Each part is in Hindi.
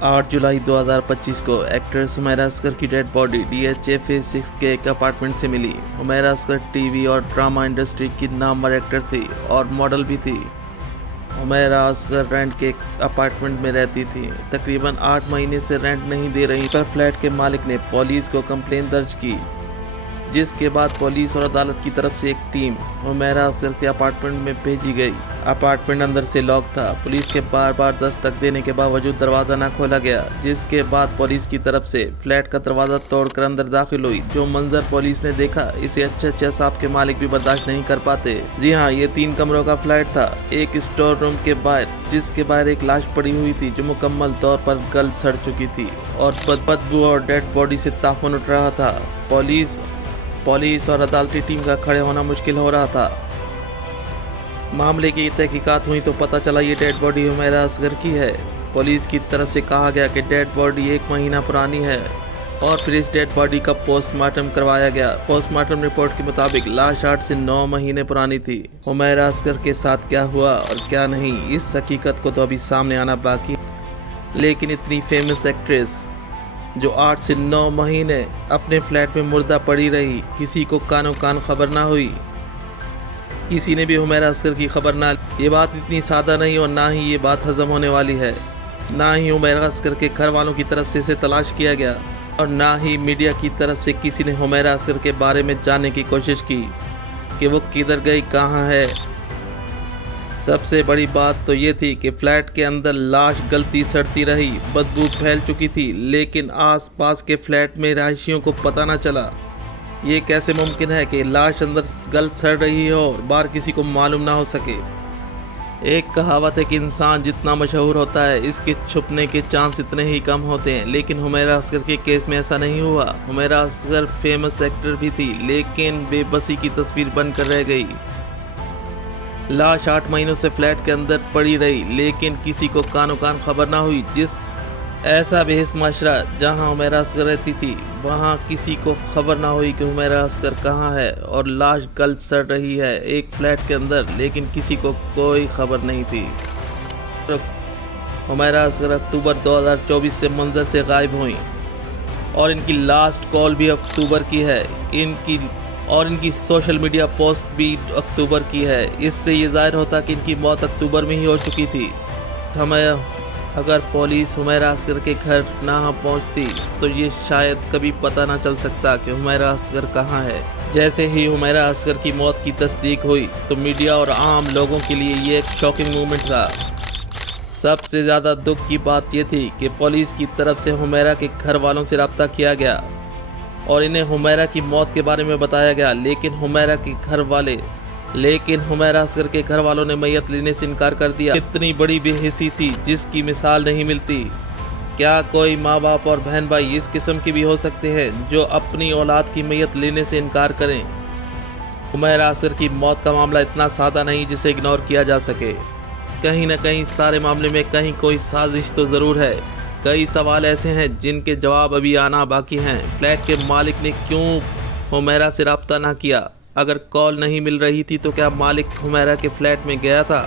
8 जुलाई 2025 को एक्टर हुमैरा असगर की डेड बॉडी DHA फेज 6 के एक अपार्टमेंट से मिली। हुमैरा असगर टीवी और ड्रामा इंडस्ट्री की नामवर एक्टर थी और मॉडल भी थी। हुमैरा असगर रेंट के एक अपार्टमेंट में रहती थी। तकरीबन 8 महीने से रेंट नहीं दे रही पर फ्लैट के मालिक ने पुलिस को कंप्लेंट दर्ज की, जिसके बाद पुलिस और अदालत की तरफ से एक टीम हुमैरा असगर के अपार्टमेंट में भेजी गई। अपार्टमेंट अंदर से लॉक था। पुलिस के बार बार दस्तक देने के बावजूद दरवाज़ा न खोला गया, जिसके बाद पुलिस की तरफ से फ्लैट का दरवाज़ा तोड़कर अंदर दाखिल हुई। जो मंजर पुलिस ने देखा, इसे अच्छे असाब के मालिक भी बर्दाश्त नहीं कर पाते। जी हाँ, ये 3 कमरों का फ्लैट था। एक स्टोर रूम के बाहर, जिसके बाहर एक लाश पड़ी हुई थी जो मुकम्मल तौर पर गल सड़ चुकी थी और बदबू और डेड बॉडी से ताफन उठ रहा था। पुलिस और अदालती टीम का खड़े होना मुश्किल हो रहा था। मामले की तहकीकात हुई तो पता चला ये डेड बॉडी हुमैरा असगर की है। पुलिस की तरफ से कहा गया कि डेड बॉडी 1 महीना पुरानी है और फिर इस डेड बॉडी का पोस्टमार्टम करवाया गया। पोस्टमार्टम रिपोर्ट के मुताबिक लाश 8 से 9 महीने पुरानी थी। हुमैरा असगर के साथ क्या हुआ और क्या नहीं, इस हकीकत को तो अभी सामने आना बाकी, लेकिन इतनी फेमस एक्ट्रेस जो 8 से 9 महीने अपने फ्लैट में मुर्दा पड़ी रही, किसी को कानो कान खबर ना हुई, किसी ने भी हुमैरा असगर की खबर ना। ये बात इतनी सादा नहीं और ना ही ये बात हजम होने वाली है। ना ही हुमैरा असगर के घर वालों की तरफ से इसे तलाश किया गया और ना ही मीडिया की तरफ से किसी ने हुमैरा असगर के बारे में जानने की कोशिश की कि वो किधर गई, कहाँ है। सबसे बड़ी बात तो ये थी कि फ्लैट के अंदर लाश गलती सड़ती रही, बदबू फैल चुकी थी, लेकिन आसपास के फ्लैट में रहायशियों को पता न चला। ये कैसे मुमकिन है कि लाश अंदर गल सड़ रही हो और बाहर किसी को मालूम ना हो सके। एक कहावत है कि इंसान जितना मशहूर होता है, इसके छुपने के चांस इतने ही कम होते हैं, लेकिन हुमैरा असगर के केस में ऐसा नहीं हुआ। हुमैरा असगर फेमस एक्टर भी थी, लेकिन बेबसी की तस्वीर बनकर रह गई। लाश 8 महीनों से फ्लैट के अंदर पड़ी रही, लेकिन किसी को कानो कान खबर ना हुई। जिस ऐसा बेहिस माशरा जहां हुमैरा असगर रहती थी, वहां किसी को खबर ना हुई कि हुमैरा असगर कहां है और लाश गल सड़ रही है एक फ्लैट के अंदर, लेकिन किसी को कोई खबर नहीं थी। हुमैरा असगर अक्टूबर 2024 से मंजर से गायब हुई और इनकी लास्ट कॉल भी अक्टूबर की है। इनकी सोशल मीडिया पोस्ट भी अक्टूबर की है। इससे ये जाहिर होता कि इनकी मौत अक्टूबर में ही हो चुकी थी। अगर पुलिस हुमैरा असगर के घर ना पहुंचती तो ये शायद कभी पता ना चल सकता कि हुमैरा असगर कहां है। जैसे ही हुमैरा असगर की मौत की तस्दीक हुई तो मीडिया और आम लोगों के लिए ये एक शॉकिंग मोमेंट था। सबसे ज़्यादा दुख की बात यह थी कि पुलिस की तरफ से हुमैरा के घर वालों से रब्ता किया गया और इन्हें हुमैरा की मौत के बारे में बताया गया, लेकिन हुमैरा असगर के घर वालों ने मैयत लेने से इनकार कर दिया। इतनी बड़ी बेहिसी थी जिसकी मिसाल नहीं मिलती। क्या कोई माँ बाप और बहन भाई इस किस्म के भी हो सकते हैं जो अपनी औलाद की मैयत लेने से इनकार करें? हुमैरा असगर की मौत का मामला इतना सादा नहीं जिसे इग्नोर किया जा सके। कहीं ना कहीं सारे मामले में कहीं कोई साजिश तो ज़रूर है। कई सवाल ऐसे हैं जिनके जवाब अभी आना बाकी हैं। फ्लैट के मालिक ने क्यों हुमैरा से रब्ता ना किया? अगर कॉल नहीं मिल रही थी तो क्या मालिक हुमैरा के फ्लैट में गया था?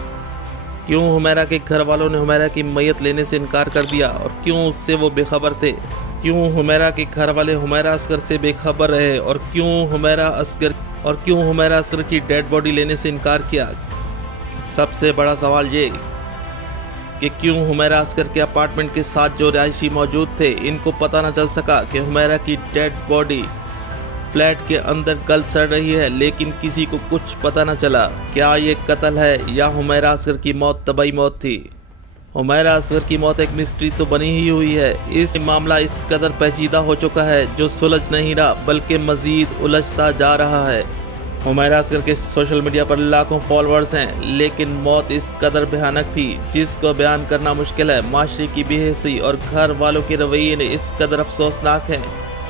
क्यों हुमैरा के घर वालों ने हुमैरा की मैयत लेने से इनकार कर दिया और क्यों उससे वो बेखबर थे? क्यों हुमैरा के घर वाले हुमैरा असगर से बेखबर रहे और क्यों हुमैरा असगर की डेड बॉडी लेने से इनकार किया? सबसे बड़ा सवाल ये कि क्यों हुमैरा असगर के अपार्टमेंट के साथ जो रहायशी मौजूद थे, इनको पता न चल सका कि हुमैरा की डेड बॉडी फ्लैट के अंदर गल सड़ रही है, लेकिन किसी को कुछ पता न चला। क्या ये कत्ल है या हुमैरा असगर की मौत तबाही मौत थी? हुमैरा असगर की मौत एक मिस्ट्री तो बनी ही हुई है। इस मामला इस कदर पेचीदा हो चुका है जो सुलझ नहीं रहा बल्कि मजीद उलझता जा रहा है। हुमैरा असगर के सोशल मीडिया पर लाखों फॉलोअर्स हैं, लेकिन मौत इस कदर भयानक थी जिसको बयान करना मुश्किल है। माशरे की बेहसी और घर वालों के रवैये ने इस कदर अफसोसनाक है।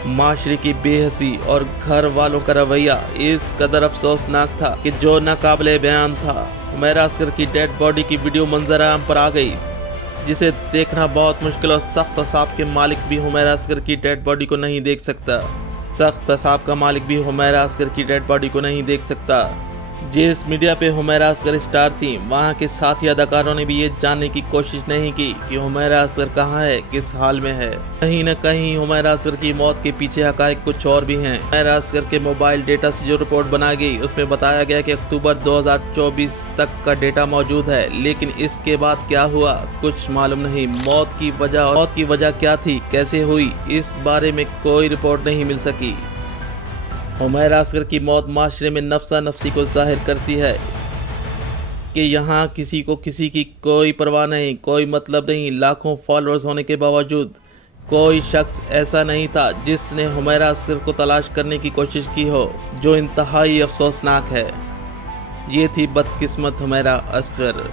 माशरे की बेहसी और घर वालों का रवैया इस कदर अफसोसनाक था कि जो नाकाबिले बयान था। हुमैरा असगर की डेड बॉडी की वीडियो मंजर आम पर आ गई, जिसे देखना बहुत मुश्किल और सख्त असाब के मालिक भी हुमैरा असगर की डेड बॉडी को नहीं देख सकता। सख्त असाब का मालिक भी हुमैरा असगर की डेड बॉडी को नहीं देख सकता। जिस मीडिया पे हुमैरा असगर स्टार थी, वहाँ के साथी अदाकारों ने भी ये जानने की कोशिश नहीं की कि हुमैरा असगर कहाँ है, किस हाल में है। कहीं न कहीं हुमैरा असगर की मौत के पीछे हकायक कुछ और भी हैं। हुमैरा असगर के मोबाइल डेटा से जो रिपोर्ट बनाई गई, उसमें बताया गया कि अक्टूबर 2024 तक का डेटा मौजूद है, लेकिन इसके बाद क्या हुआ कुछ मालूम नहीं। मौत की वजह क्या थी, कैसे हुई, इस बारे में कोई रिपोर्ट नहीं मिल सकी। हुमैरा असगर की मौत माशरे में नफसा नफसी को जाहिर करती है कि यहाँ किसी को किसी की कोई परवाह नहीं, कोई मतलब नहीं। लाखों फॉलोअर्स होने के बावजूद कोई शख्स ऐसा नहीं था जिसने हुमैरा असगर को तलाश करने की कोशिश की हो, जो इंतहाई अफसोसनाक है। ये थी बदकिस्मत हुमैरा असगर।